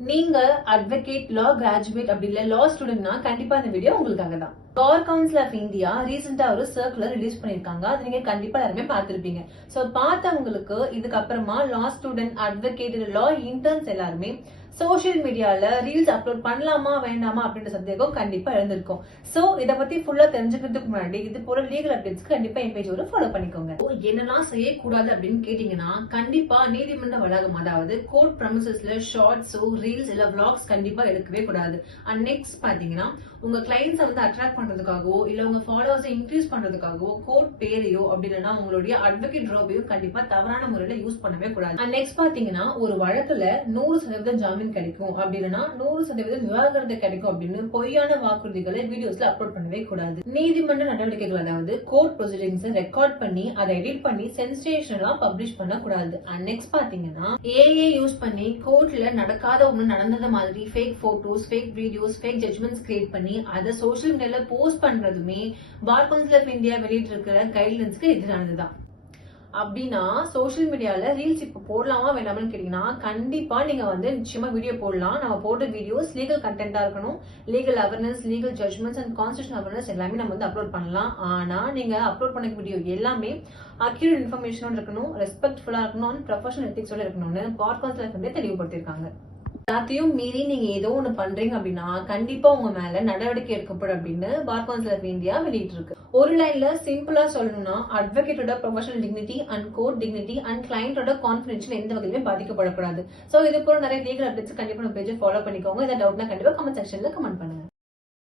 நீங்க அட்வொகேட், லா கிராஜுவேட் அப்படி இல்ல லா ஸ்டூடெண்ட்னா கண்டிப்பா இந்த வீடியோ உங்களுக்காக தான். பார் கவுன்சில் ஆஃப் இந்தியா ரீசெண்டா ஒரு சர்க்குலர் ரிலீஸ் பண்ணிருக்காங்க. அது நீங்க கண்டிப்பா எல்லாருமே பார்த்திருப்பீங்க. சோ பார்த்தவங்களுக்கு இதுக்கப்புறமா லா ஸ்டூடெண்ட், அட்வொகேட், லா இன்டர்ன்ஸ் எல்லாருமே சோசியல் மீடியால ரீல்ஸ் அப்லோட் பண்ணலாமா வேண்டாமா அப்படின்ற சந்தேகம் கண்டிப்பா எழுந்திருக்கும். சோ இத பத்தி ஃபுல்லா தெரிஞ்சுக்கிறதுக்கு முன்னாடி இது போல லீகல் அப்டேட்ஸ்க்கு கண்டிப்பா என் பேஜ் ஒரு ஃபாலோ பண்ணிக்கோங்க. என்னெல்லாம் செய்யக்கூடாது அப்படின்னு கேட்டீங்கன்னா, கண்டிப்பா நீதிமன்ற வளாகம் அதாவது கோர்ட் பிரமிசஸ்ல ஷார்ட்ஸோ ரீல்ஸ் இல்ல விளாக்ஸ் கண்டிப்பா எடுக்கவே கூடாது. அண்ட் நெக்ஸ்ட் பாத்தீங்கன்னா, உங்க கிளைண்ட்ஸை வந்து அட்ராக்ட் பண்றதுக்காகவோ இல்ல உங்க ஃபாலோவர்ஸை இன்க்ரீஸ் பண்றதுக்காகவோ கோர்ட் பேரையோ அப்படி இல்லைன்னா உங்களுடைய அட்வொகேட் ரோபையோ கண்டிப்பா தவறான முறையில யூஸ் பண்ணவே கூடாது. அண்ட் நெக்ஸ்ட் பாத்தீங்கன்னா, ஒரு வழக்குல 100% ஜாமீன் கிடைக்கும் அப்படி இல்லைன்னா 100% விவாகரத்து கிடைக்கும் அப்படின்னு பொய்யான வாக்குறுதிகளை வீடியோஸ்ல அப்லோட் பண்ணவே கூடாது. நீதிமன்ற நடவடிக்கைகள் அதாவது கோர்ட் ப்ரொசீடிங்ஸ் ரெக்கார்ட் பண்ணி அதை எடிட் பண்ணி சென்சேஷனலா பப்ளிஷ் பண்ண கூடாது. அண்ட் நெக்ஸ்ட் பாத்தீங்கன்னா, ஏஐ யூஸ் பண்ணி கோர்ட்ல நடக்காத ஒண்ணு நடந்தது மாதிரி fake photos, fake videos, fake judgements create பண்ணி அதை சோசியல் மீடியால போஸ்ட் பண்றதுமே பார் கவுன்சில் ஆஃப் இந்தியா வெளியிட்டு இருக்கிற கைட்லைன்ஸ்க்கு எதிரானதுதான். அப்படின்னா சோசியல் மீடியால ரீல்ஸ் இப்ப போடலாமா வேண்டாமான்னு கேட்டீங்கன்னா, கண்டிப்பா நீங்க வந்து நிச்சயமா வீடியோ போடலாம். நம்ம போடுற வீடியோஸ் லீகல் கண்டென்ட்டா இருக்கணும். Legal awareness, legal judgements and constitutional awareness எல்லாமே நம்ம வந்து அப்லோட் பண்ணலாம். ஆனா நீங்க அப்லோட் பண்ண வீடியோ எல்லாமே அக்யூரேட் இன்ஃபர்மேஷனோட இருக்கணும், ரெஸ்பெக்ட்ஃபுல்லா இருக்கணும் அண்ட் ப்ரொஃபஷனல் எத்திக்ஸோட இருக்கணும்னு பார் கவுன்சில் ஆஃப் இந்தியா தெளிவுபடுத்திருக்காங்க. எல்லாத்தையும் மீறி நீங்க ஏதோ ஒண்ணு பண்றீங்க அப்படின்னா கண்டிப்பா உங்க மேல நடவடிக்கை எடுக்கப்படும் அப்படின்னு பார் கவுன்சில் ஆஃப் இந்தியா வெளியிட்டு இருக்கு. ஒரு லைன்ல சிம்பிளா சொல்லணும்னா, அட்வொகேட்டோட professional dignity and court dignity and கிளைண்டோட கான்ஃபிடென்ஷியல் எந்த வகையிலுமே பாதிக்கப்படக்கூடாது. சோ இது போல நிறைய லீகல் அப்டேட்ஸ் கண்டிப்பா நம்ம பேஜை ஃபாலோ பண்ணிக்கோங்க. ஏதாவது டவுட்னா கண்டிப்பா கமெண்ட் செக்ஷன்ல கமெண்ட் பண்ணுங்க.